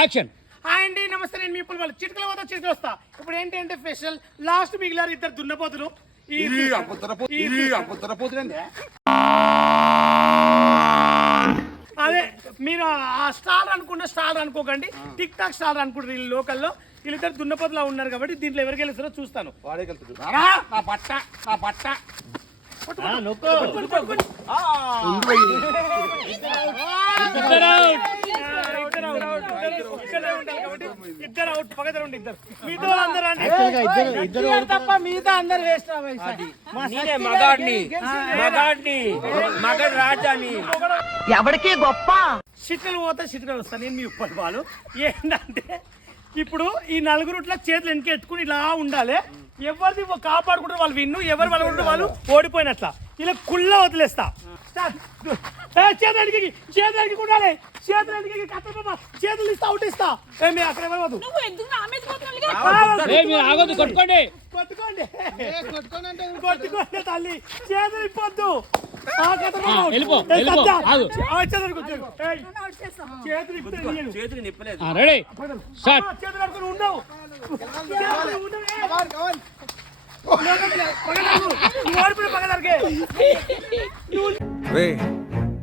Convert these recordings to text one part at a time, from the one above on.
Action. Hi అండి, నమస్తే. నేను మీ పుల్వాళ్ళు చిటికలు పోతా చిటికలు వస్తా. ఇప్పుడు ఏంటంటే స్పెషల్ లాస్ట్ మిగిలారు ఇద్దరు దున్నపోతులు. అదే మీరు ఆ స్టార్ అనుకుంటే స్టార్ అనుకోకండి, టిక్ టాక్ స్టార్ అనుకుంటారు. వీళ్ళు లోకల్లో వీళ్ళిద్దరు దున్నపోతులా ఉన్నారు కాబట్టి దీంట్లో ఎవరికి వెళ్తారో చూస్తాను. ఇద్దరు అవుట్, పక్కన ఉండి ఇద్దరు. మిగతా అందరూ తప్ప మిగతా అందరు వేస్ట్. మగడు రాజాని ఎవరికి గొప్ప చిట్కలు పోతే చిట్కలు వస్తాను. నేను మీ ఉప్పటి వాళ్ళు ఏంటంటే ఇప్పుడు ఈ నలుగురుట్ల చేతులు వెనక ఎట్టుకుని ఇలా ఉండాలి. ఎవరిది కాపాడుకుంటారు వాళ్ళు విన్ను, ఎవరు వాళ్ళు వాళ్ళు ఓడిపోయినట్ల. ఇలా కుళ్ళ వదిలేస్తా. చేతులకి ఉండాలి, చేతులు ఇస్తా, అవుట్ ఇస్తా. అక్కడ ఎవరు కొట్టుకోండి కొట్టుకోండి తల్లి, చేతులు ఇప్పొద్దు. చేతులు నిప్పలేదు. Ready start. చేతులు కడుకుని ఉండవు.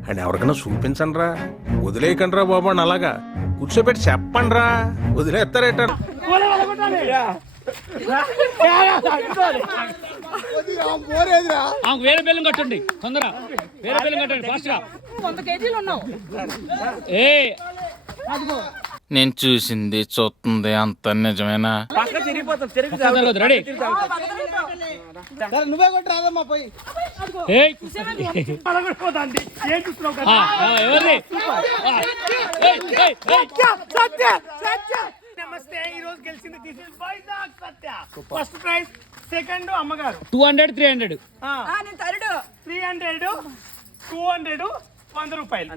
అండ్ ఎవరికైనా చూపించండి రా, వదిలేయకండి రా బాబు అని అలాగా కూర్చోబెట్టి చెప్పండి రా, వదిలేస్తారేట. వేరే బెల్లం కట్టండి, తొందర వేరే బెల్లం కట్టండి ఫాస్ట్ గా. 100 కేజీలు ఉన్నావు. నేను చూసింది చూస్తుంది అంత నిజమేనా? రెడీ నువ్వే కొట్టి రాదమ్మా పోయి. నమస్తే. ఈ రోజు గెలిచింది వైజాగ్ సత్య. ఫస్ట్ ప్రైజ్, సెకండ్ అమ్మగారు. 200 300 300 200 100 రూపాయలు.